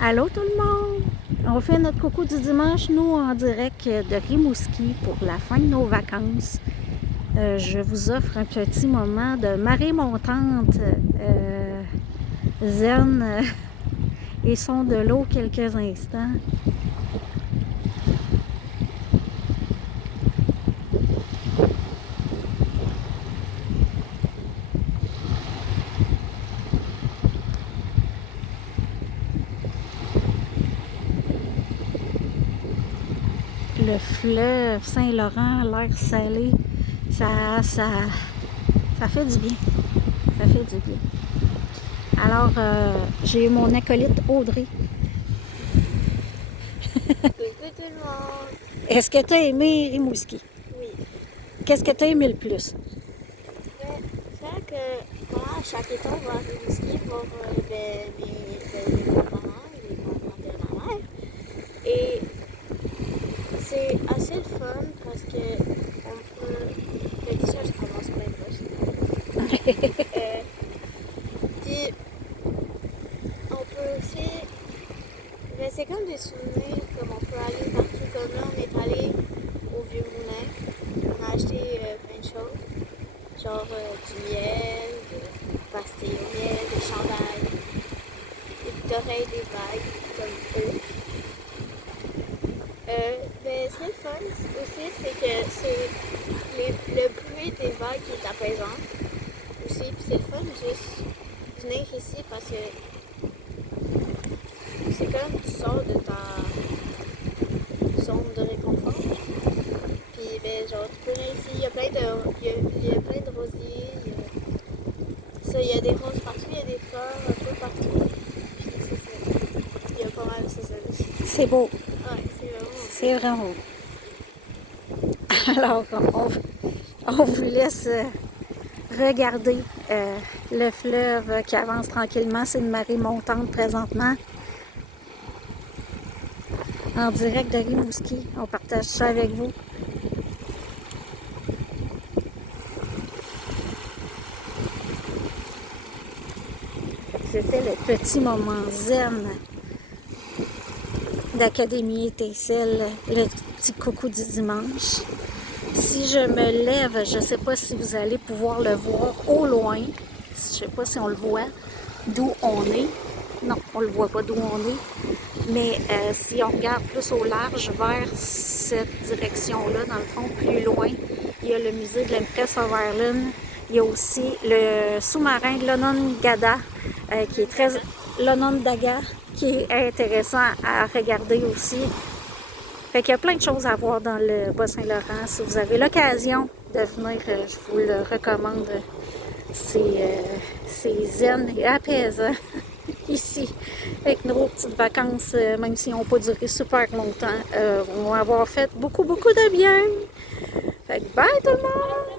Allô tout le monde! On fait notre coucou du dimanche, nous, en direct de Rimouski pour la fin de nos vacances. Je vous offre un petit moment de marée montante, zen et son de l'eau quelques instants. Le fleuve Saint-Laurent, l'air salé, ça fait du bien. Ça fait du bien. Alors, j'ai eu mon acolyte Audrey. Coucou tout le monde! Est-ce que tu as aimé Rimouski? Oui. Qu'est-ce que tu as aimé le plus? C'est vrai que moi, à chaque été, on va à Rimouski voir mes grands-parents et les grands-parents de ma mère. Et c'est assez le fun parce que on peut. Déjà, je commence plein de poches. Puis, on peut aussi. Mais c'est comme des souvenirs, comme on peut aller partout. Comme là, on est allé au Vieux-Moulin. On a acheté plein de choses. Genre du miel, des pastilles au miel, des chandails, des boucles d'oreilles, des bagues, comme eux. Mais ce qui est le fun aussi, c'est que c'est le bruit des vagues qui est apaisant aussi. Puis c'est le fun juste venir ici parce que c'est comme tu sors de ta zone de réconfort. Puis ben, genre tu peux venir ici, il y a plein de rosiers, il y a des roses partout, il y a des fleurs un peu partout. Puis il y a pas mal de ça aussi. C'est beau. Ouais, c'est vraiment beau. C'est vraiment beau. Alors, on vous laisse regarder le fleuve qui avance tranquillement. C'est une marée montante présentement. En direct de Rimouski. On partage ça avec vous. C'était le petit moment zen d'Académie Étincelle, le petit coucou du dimanche. Si je me lève, je ne sais pas si vous allez pouvoir le voir au loin. Je ne sais pas si on le voit d'où on est. Non, on ne le voit pas d'où on est. Mais si on regarde plus au large vers cette direction-là, dans le fond, plus loin, il y a le musée de l'Empress Overland. Il y a aussi le sous-marin de l'Onondaga, qui est très... l'Onondaga, qui est intéressant à regarder aussi. Fait qu'il y a plein de choses à voir dans le Bas-Saint-Laurent. Si vous avez l'occasion de venir, je vous le recommande. C'est zen et apaisant ici. Avec nos petites vacances, même si elles n'ont pas duré super longtemps, vont avoir fait beaucoup de bien. Fait que bye tout le monde!